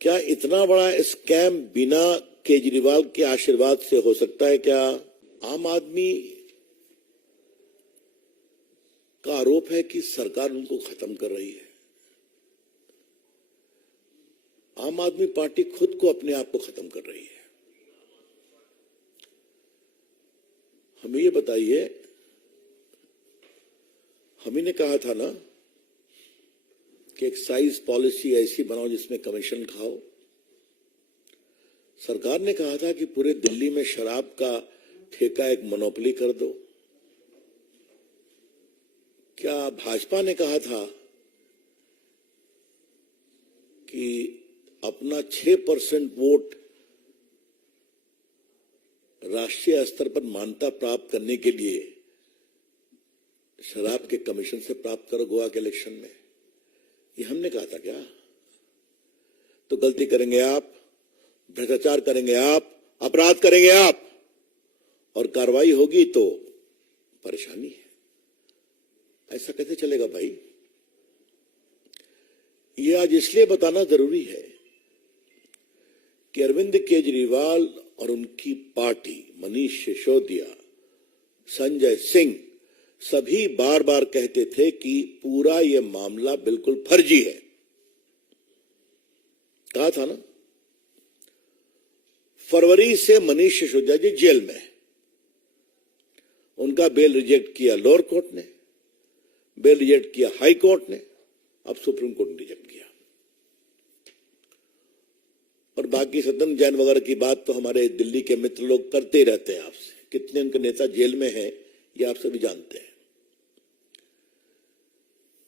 क्या इतना बड़ा स्कैम बिना केजरीवाल के आशीर्वाद से हो सकता है क्या? आम आदमी का आरोप है कि सरकार उनको खत्म कर रही है। आम आदमी पार्टी खुद को अपने आप को खत्म कर रही है। हमें ये बताइए, हम ही ने कहा था ना कि एक्साइज पॉलिसी ऐसी बनाओ जिसमें कमीशन खाओ। सरकार ने कहा था कि पूरे दिल्ली में शराब का ठेका एक मोनोपोली कर दो। क्या भाजपा ने कहा था कि अपना 6% वोट राष्ट्रीय स्तर पर मान्यता प्राप्त करने के लिए शराब के कमीशन से प्राप्त करो गोवा के इलेक्शन में? ये हमने कहा था क्या? तो गलती करेंगे आप, भ्रष्टाचार करेंगे आप, अपराध करेंगे आप, और कार्रवाई होगी तो परेशानी है। ऐसा कैसे चलेगा भाई? ये आज इसलिए बताना जरूरी है कि अरविंद केजरीवाल और उनकी पार्टी, मनीष सिसोदिया, संजय सिंह, सभी बार बार कहते थे कि पूरा ये मामला बिल्कुल फर्जी है। कहा था ना। फरवरी से मनीष सिसोदिया जी जेल में, उनका बेल रिजेक्ट किया लोअर कोर्ट ने, बेल रिजेक्ट किया हाई कोर्ट ने, अब सुप्रीम कोर्ट ने रिजेक्ट किया। और बाकी सदन जैन वगैरह की बात तो हमारे दिल्ली के मित्र लोग करते रहते हैं आपसे। कितने उनके नेता जेल में हैं ये आप सभी जानते हैं।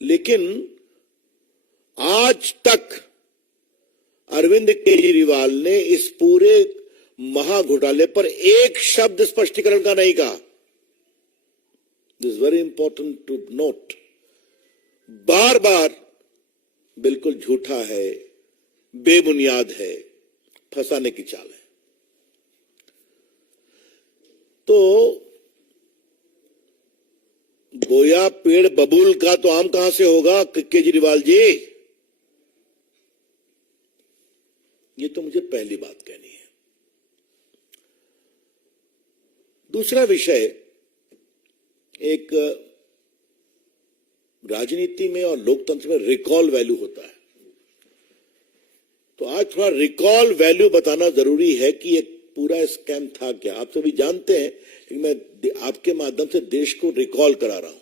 लेकिन आज तक अरविंद केजरीवाल ने इस पूरे महाघोटाले पर एक शब्द स्पष्टीकरण का नहीं कहा। This very important to note. बार बार बिल्कुल झूठा है, बेबुनियाद है, फंसाने की चाल है। तो गोया पेड़ बबूल का तो आम कहां से होगा केजरीवाल जी? ये तो मुझे पहली बात कहनी है। दूसरा विषय, एक राजनीति में और लोकतंत्र में रिकॉल वैल्यू होता है। तो आज थोड़ा रिकॉल वैल्यू बताना जरूरी है कि ये पूरा स्कैम था क्या। आप सभी जानते हैं, लेकिन मैं आपके माध्यम से देश को रिकॉल करा रहा हूं।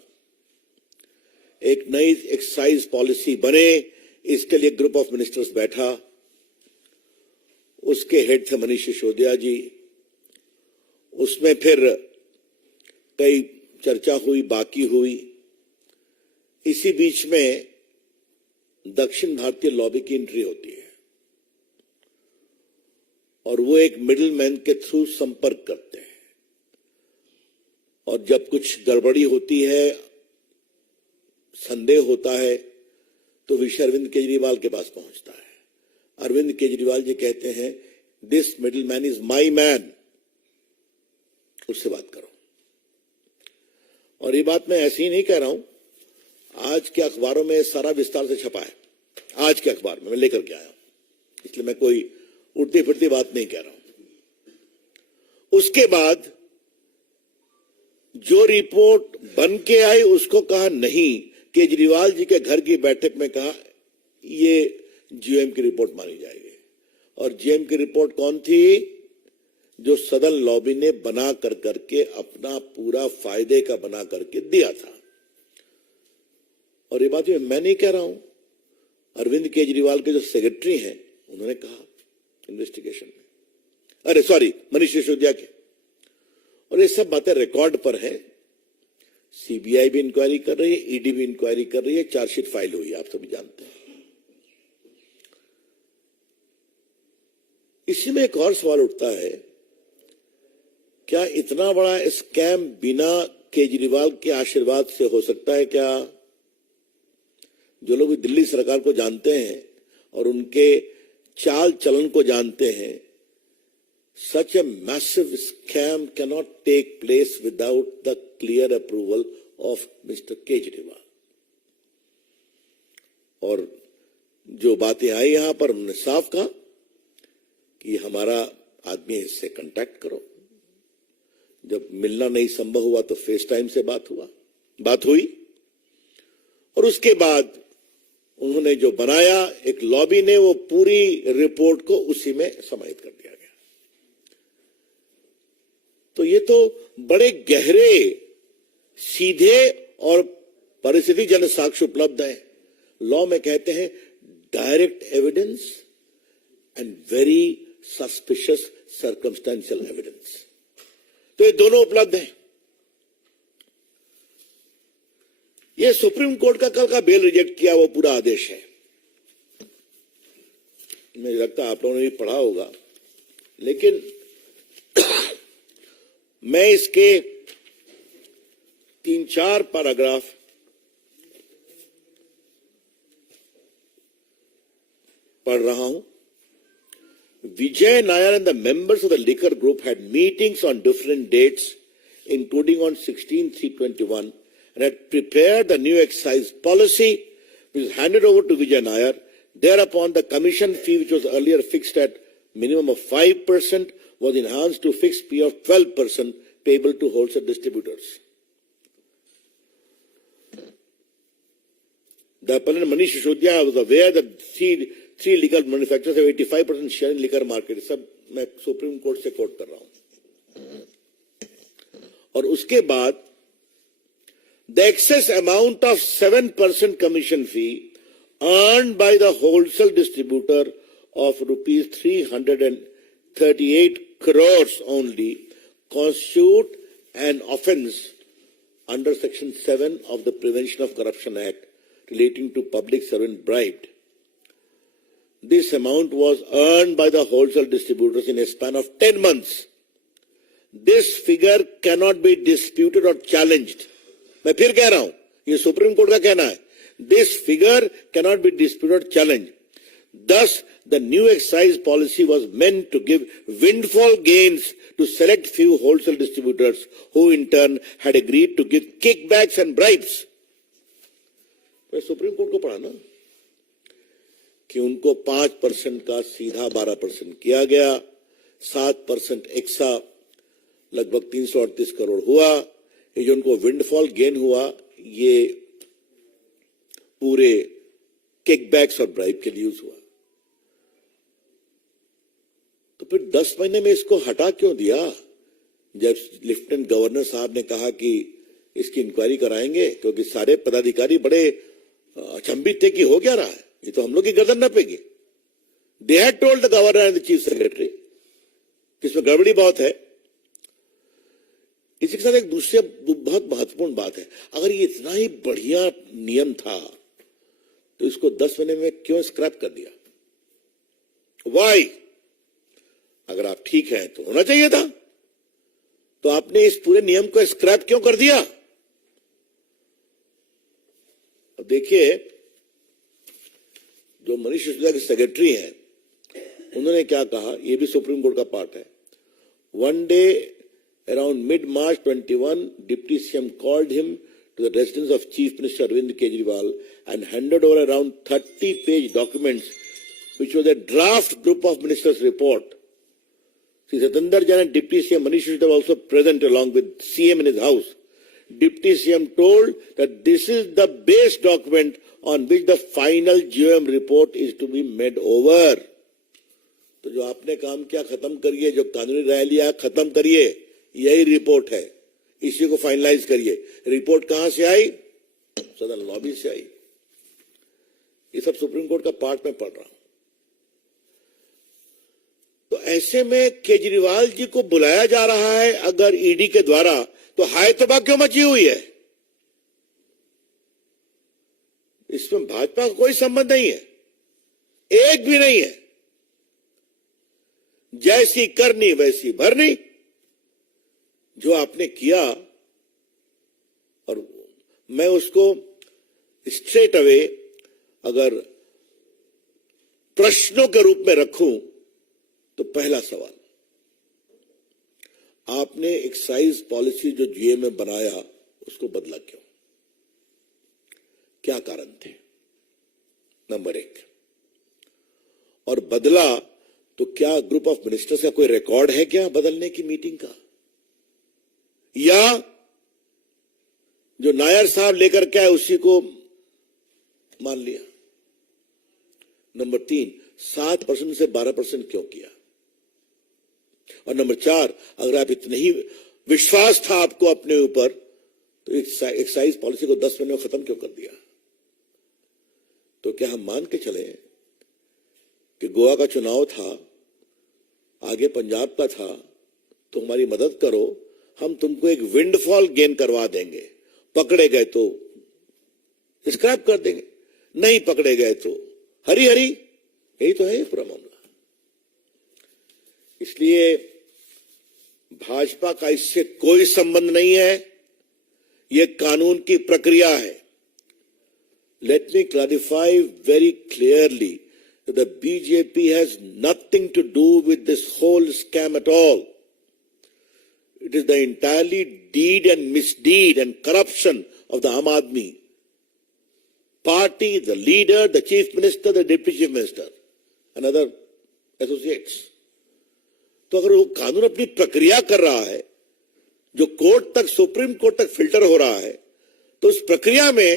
एक नई एक्साइज पॉलिसी बने, इसके लिए ग्रुप ऑफ मिनिस्टर्स बैठा, उसके हेड थे मनीष सिसोदिया जी। उसमें फिर कई चर्चा हुई, बाकी हुई। इसी बीच में दक्षिण भारतीय लॉबी की एंट्री होती है और वो एक मिडिल मैन के थ्रू संपर्क करते हैं, और जब कुछ गड़बड़ी होती है, संदेह होता है, तो विषय अरविंद केजरीवाल के पास पहुंचता है। अरविंद केजरीवाल जी कहते हैं, this middle man is my man, उससे बात करो। और ये बात मैं ऐसे ही नहीं कह रहा हूं, आज के अखबारों में सारा विस्तार से छपा है। आज के अखबार में मैं लेकर के आया हूं, इसलिए मैं कोई उड़ती फिरती बात नहीं कह रहा हूं। उसके बाद जो रिपोर्ट बन के आई उसको कहा नहीं, केजरीवाल जी के घर की बैठक में कहा ये जीएम की रिपोर्ट मानी जाएगी। और जीएम की रिपोर्ट कौन थी? जो सदन लॉबी ने बना कर करके अपना पूरा फायदे का बना करके दिया था। और ये बात मैं नहीं कह रहा हूं, अरविंद केजरीवाल के जो सेक्रेटरी हैं उन्होंने कहा इन्वेस्टिगेशन में, अरे सॉरी, मनीष सिसोदिया के। और ये सब बातें रिकॉर्ड पर है। सीबीआई भी इंक्वायरी कर रही है, ईडी भी इंक्वायरी कर रही है, चार्जशीट फाइल हुई है, आप सभी जानते हैं। इसी में एक और सवाल उठता है, क्या इतना बड़ा स्कैम बिना केजरीवाल के आशीर्वाद से हो सकता है क्या? जो लोग भी दिल्ली सरकार को जानते हैं और उनके चाल चलन को जानते हैं, such a massive scam cannot take place without the clear approval of Mr. Kejriwal. और जो बातें आई यहां पर उन्होंने साफ कहा कि हमारा आदमी है, इससे कांटेक्ट करो। जब मिलना नहीं संभव हुआ तो फेस टाइम से बात हुई और उसके बाद उन्होंने जो बनाया एक लॉबी ने वो पूरी रिपोर्ट को उसी में समाहित कर दिया गया। तो ये तो बड़े गहरे, सीधे और परिस्थिति जन साक्ष्य उपलब्ध है। लॉ में कहते हैं direct evidence and very suspicious circumstantial evidence. तो ये दोनों उपलब्ध हैं। ये सुप्रीम कोर्ट का कल का बेल रिजेक्ट किया वो पूरा आदेश है। मुझे लगता है आप लोगों ने भी पढ़ा होगा, लेकिन मैं इसके 3-4 पैराग्राफ पढ़ रहा हूं। Vijay Nair and the members of the liquor group had meetings on different dates, including on 16/3/21, and had prepared the new excise policy, which was handed over to Vijay Nair. Thereupon, the commission fee, which was earlier fixed at minimum of 5%, was enhanced to fixed fee of 12% payable to wholesale distributors. The appellant Manish Sisodiya was aware that three legal manufacturers have 85% share in liquor market. सब मैं supreme court से coat कर रहा हूं। और उसके बाद the excess amount of 7% commission fee earned by the wholesale distributor of rupees 338 crores only constitute an offence under section 7 of the Prevention of Corruption Act relating to public servant bribed. This amount was earned by the wholesale distributors in a span of 10 months. This figure cannot be disputed or challenged. मैं फिर कह रहा हूं, ये supreme court का कहना है। This figure cannot be disputed or challenged. Thus, the new excise policy was meant to give windfall gains to select few wholesale distributors who in turn had agreed to give kickbacks and bribes. मैं supreme court को पढ़ा ना कि उनको 5% का सीधा 12% किया गया, 7% एक्सा लगभग 338 करोड़ हुआ। ये जो उनको विंडफॉल गेन हुआ ये पूरे किकबैक्स और ब्राइब के लिए यूज हुआ। तो फिर 10 महीने में इसको हटा क्यों दिया? जब लेफ्टिनेंट गवर्नर साहब ने कहा कि इसकी इंक्वायरी कराएंगे, क्योंकि सारे पदाधिकारी बड़े अचंभित थे कि हो क्या रहा है, ये तो हम लोग की गर्दन न Peggy. They had told the governor and the chief secretary कि इसमें गड़बड़ी बहुत है। इसी के साथ एक दूसरी बहुत महत्वपूर्ण बात है, अगर ये इतना ही बढ़िया नियम था तो इसको 10 महीने में क्यों स्क्रैप कर दिया? वाई? अगर आप ठीक हैं तो होना चाहिए था, तो आपने इस पूरे नियम को स्क्रैप क्यों कर दिया? अब देखिए, जो मनीष सिसोदिया के सेक्रेटरी हैं उन्होंने क्या कहा, यह भी सुप्रीम कोर्ट का पार्ट है। One day around mid-March 21, Deputy CM called him to the residence of Chief Minister Arvind Kejriwal and handed over around 30-page documents, which was a draft group of ministers' report. Sri Satinder Jain and Deputy CM Manish Sisodiya were also present along with CM in his house. Deputy CM told that this is the base document on which the final GOM report is to be made over. तो जो आपने काम किया खत्म करिए, जो कानूनी राय लिया खत्म करिए, यही रिपोर्ट है, इसी को फाइनलाइज करिए। रिपोर्ट कहां से आई? सदन लॉबी से आई। ये सब सुप्रीम कोर्ट का पार्ट में पढ़ रहा हूं। तो ऐसे में केजरीवाल जी को बुलाया जा रहा है अगर ईडी के द्वारा, तो हाय तबाह क्यों मची हुई है? इसमें भाजपा का कोई संबंध नहीं है, एक भी नहीं है। जैसी करनी वैसी भरनी। जो आपने किया, और मैं उसको स्ट्रेट अवे अगर प्रश्नों के रूप में रखूं तो पहला सवाल, आपने एक्साइज पॉलिसी जो जीए में बनाया उसको बदला क्यों? क्या कारण थे? नंबर 1। और बदला तो क्या ग्रुप ऑफ मिनिस्टर्स का कोई रिकॉर्ड है क्या बदलने की मीटिंग का? या जो नायर साहब लेकर के आए उसी को मान लिया? नंबर 3, 7% से 12% क्यों किया? और नंबर 4, अगर आप इतने ही विश्वास था आपको अपने ऊपर तो एक्साइज पॉलिसी को 10 महीने में खत्म क्यों कर दिया? तो क्या हम मान के चले कि गोवा का चुनाव था, आगे पंजाब का था, तो हमारी मदद करो, हम तुमको एक विंडफॉल गेन करवा देंगे, पकड़े गए तो स्क्रैप कर देंगे, नहीं पकड़े गए तो हरी हरी। यही तो है ये पूरा मामला। इसलिए भाजपा का इससे कोई संबंध नहीं है, यह कानून की प्रक्रिया है। Let me clarify very clearly that the BJP has nothing to do with this whole scam at all. It is the entirely deed and misdeed and corruption of the Aam Aadmi party, the leader, the chief minister, the deputy chief minister and other associates. तो अगर वो कानून अपनी प्रक्रिया कर रहा है, जो कोर्ट तक, सुप्रीम कोर्ट तक फिल्टर हो रहा है, तो उस प्रक्रिया में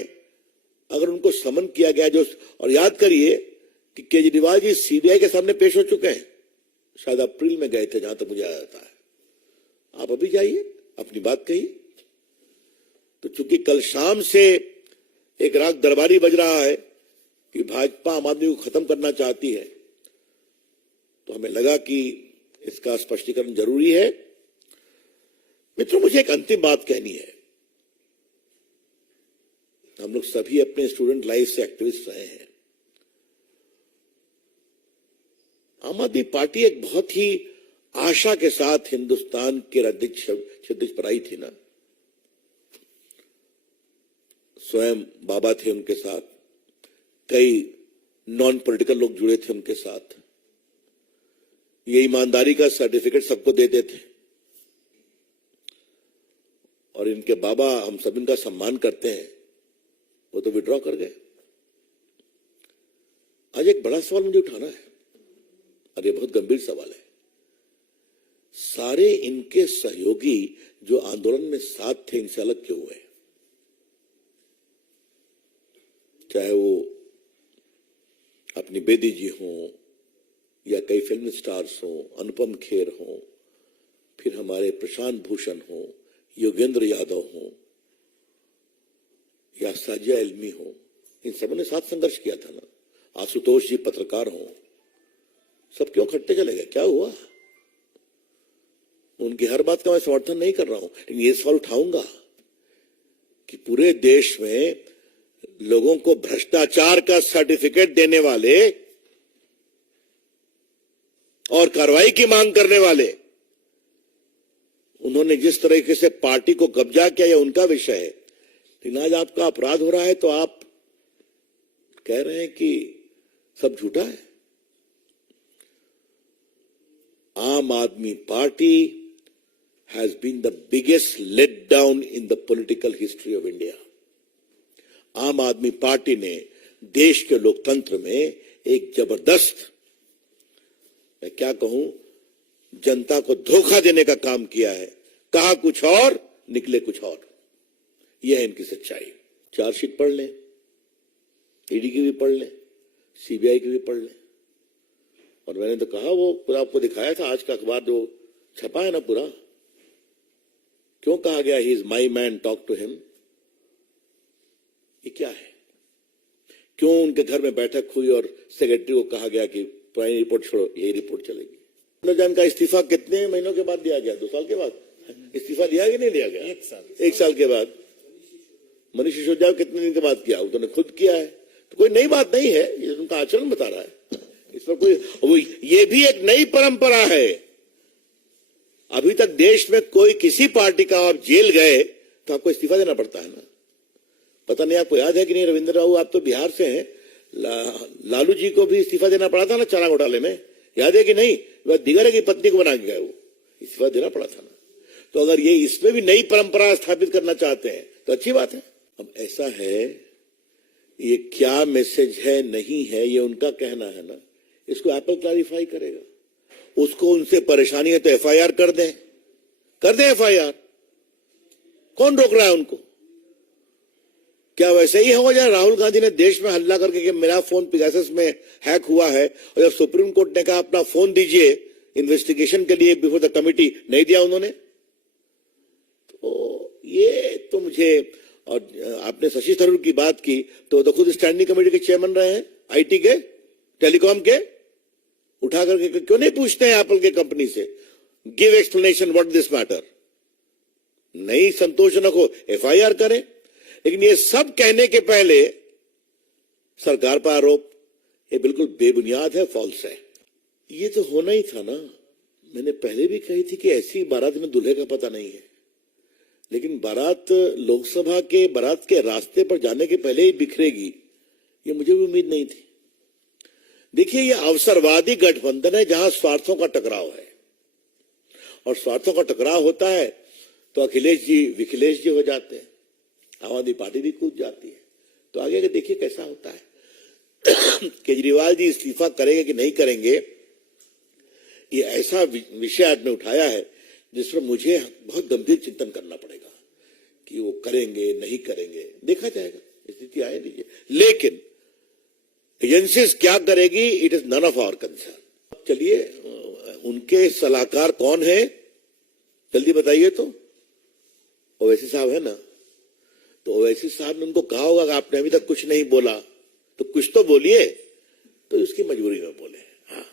अगर उनको समन किया गया, जो, और याद करिए कि केजरीवाल जी सीबीआई के सामने पेश हो चुके हैं, शायद अप्रैल में गए थे जहां तक मुझे याद आता है। आप अभी जाइए, अपनी बात कहिए। तो चूंकि कल शाम से एक राग दरबारी बज रहा है कि भाजपा आम आदमी को खत्म करना चाहती है, तो हमें लगा कि इसका स्पष्टीकरण जरूरी है। मित्रों, मुझे एक अंतिम बात कहनी है। हम लोग सभी अपने स्टूडेंट लाइफ से एक्टिविस्ट रहे हैं। आम आदमी पार्टी एक बहुत ही आशा के साथ हिंदुस्तान के राज्याध्यक्ष पर आई थी ना। स्वयं बाबा थे उनके साथ, कई नॉन पॉलिटिकल लोग जुड़े थे उनके साथ। ये ईमानदारी का सर्टिफिकेट सबको देते थे और इनके बाबा, हम सब इनका सम्मान करते हैं, वो तो विड्रॉ कर गए। आज एक बड़ा सवाल मुझे उठाना है और ये बहुत गंभीर सवाल है। सारे इनके सहयोगी जो आंदोलन में साथ थे, इनसे अलग क्यों हुए? चाहे वो अपनी बेदी जी हों या कई फिल्म स्टार्स हों, अनुपम खेर हों, फिर हमारे प्रशांत भूषण हों, योगेंद्र यादव हों या साजिया इल्मी हों, इन सबों ने साथ संघर्ष किया था ना। आशुतोष जी पत्रकार हों, सब क्यों खट्टे चले गए? क्या हुआ? उनकी हर बात का मैं समर्थन नहीं कर रहा हूं, लेकिन ये सवाल उठाऊंगा कि पूरे देश में लोगों को भ्रष्टाचार का सर्टिफिकेट देने वाले और कार्रवाई की मांग करने वाले, उन्होंने जिस तरीके से पार्टी को कब्जा किया, यह उनका विषय है। लेकिन आज आपका अपराध हो रहा है तो आप कह रहे हैं कि सब झूठा है। Aam Aadmi Party has been the biggest letdown in the political history of India. आम आदमी पार्टी ने देश के लोकतंत्र में एक जबरदस्त, मैं क्या कहूं, जनता को धोखा देने का काम किया है। कहा कुछ और, निकले कुछ और। यह है इनकी सच्चाई। चार्जशीट पढ़ लें, ईडी की भी पढ़ लें, सीबीआई की भी पढ़ लें। और मैंने तो कहा, वो पूरा आपको दिखाया था, आज का अखबार जो छपा है ना पूरा, क्यों कहा गया he is my man, talk to him? ये क्या है? क्यों उनके घर में बैठक हुई और सेक्रेटरी को कहा गया कि पुरानी रिपोर्ट छोड़ो, यही रिपोर्ट चलेगी? नजन का इस्तीफा कितने महीनों के बाद दिया गया? 2 साल के बाद इस्तीफा दिया कि नहीं दिया गया? 1 साल के बाद। मनीष सिसोदिया कितने दिन के बाद किया? उन्होंने खुद किया है। तो कोई नई बात नहीं है, ये उनका आचरण बता रहा है। इस पर कोई, ये भी एक नई परंपरा है। अभी तक देश में कोई किसी पार्टी का आप जेल गए तो आपको इस्तीफा देना पड़ता है ना। पता नहीं आपको याद है कि नहीं, रविंद्र राव, आप तो बिहार से हैं, लालू जी को भी इस्तीफा देना पड़ा था ना चारा घोटाले में, याद है कि नहीं? वह दिगर की पत्नी को बना के गए, वो इस्तीफा देना पड़ा था ना। तो अगर ये इसमें भी नई परंपरा स्थापित करना चाहते हैं तो अच्छी बात है। अब ऐसा है, ये क्या मैसेज है, नहीं है, ये उनका कहना है ना। इसको एप्पल क्लैरिफाई करेगा। उसको उनसे परेशानी है तो एफआईआर कर दें एफआईआर। कौन रोक रहा है उनको? क्या वैसे ही हो जाए? राहुल गांधी ने देश में हल्ला करके कि मेरा फोन पेगासस में हैक हुआ है, और जब सुप्रीम कोर्ट ने कहा अपना फोन दीजिए इन्वेस्टिगेशन के लिए बिफोर द कमिटी, नहीं दिया उन्होंने। तो ये तो मुझे, और आपने शशि थरूर की बात की तो खुद स्टैंडिंग कमेटी के चेयरमैन रहे हैं, आईटी के, टेलीकॉम के, उठा करके क्यों नहीं पूछते हैं एप्पल के कंपनी से, give explanation what this matter. नहीं संतोषजनक हो एफआईआर करें। लेकिन ये सब कहने के पहले सरकार पर आरोप, ये बिल्कुल बेबुनियाद है, फॉल्स है। ये तो होना ही था ना। मैंने पहले भी कही थी कि ऐसी बारात में दूल्हे का पता नहीं है, लेकिन बारात लोकसभा के बारात के रास्ते पर जाने के पहले ही बिखरेगी, ये मुझे भी उम्मीद नहीं थी। देखिए, ये अवसरवादी गठबंधन है जहां स्वार्थों का टकराव है, और स्वार्थों का टकराव होता है तो अखिलेश जी विखिलेश जी हो जाते हैं, आम आदमी पार्टी भी कूद जाती है। तो आगे के देखिए कैसा होता है। केजरीवाल जी इस्तीफा करेंगे कि नहीं करेंगे, ये ऐसा विषय आपने उठाया है जिस पर मुझे बहुत गंभीर चिंतन करना पड़ेगा कि वो करेंगे नहीं करेंगे, देखा जाएगा, स्थिति आए दीजिए। लेकिन एजेंसीज क्या करेगी, it is none of our concern. चलिए, उनके सलाहकार कौन है जल्दी बताइए। तो ओवैसी साहब है ना, तो ओवैसी साहब ने उनको कहा होगा कि आपने अभी तक कुछ नहीं बोला, तो कुछ तो बोलिए। तो इसकी मजबूरी में बोले। हाँ,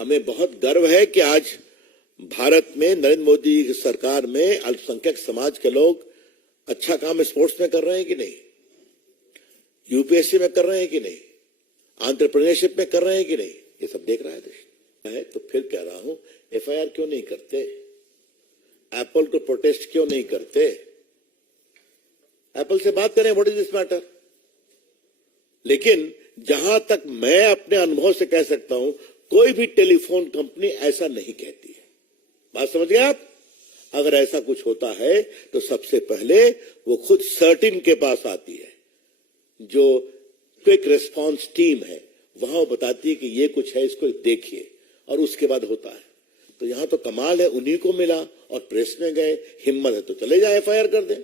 हमें बहुत गर्व है कि आज भारत में नरेंद्र मोदी की सरकार में अल्पसंख्यक समाज के लोग अच्छा काम स्पोर्ट्स में कर रहे हैं कि नहीं, यूपीएससी में कर रहे हैं कि नहीं, एंटरप्रेन्योरशिप में कर रहे हैं कि नहीं, ये सब देख रहा है देश। तो फिर कह रहा हूं, एफआईआर क्यों नहीं करते, एप्पल को प्रोटेस्ट क्यों नहीं करते, एप्पल से बात करें व्हाट इज दिस मैटर। लेकिन जहां तक मैं अपने अनुभव से कह सकता हूं, कोई भी टेलीफोन कंपनी ऐसा नहीं कहती है। बात समझ गए आप? अगर ऐसा कुछ होता है तो सबसे पहले वो खुद सर्टिन के पास आती है, जो क्विक रिस्पांस टीम है, वहां वो बताती है कि ये कुछ है, इसको देखिए, और उसके बाद होता है। तो यहां तो कमाल है, उन्हीं को मिला और प्रेस में गए, हिम्मत है तो चले जाए एफआईआर कर दें।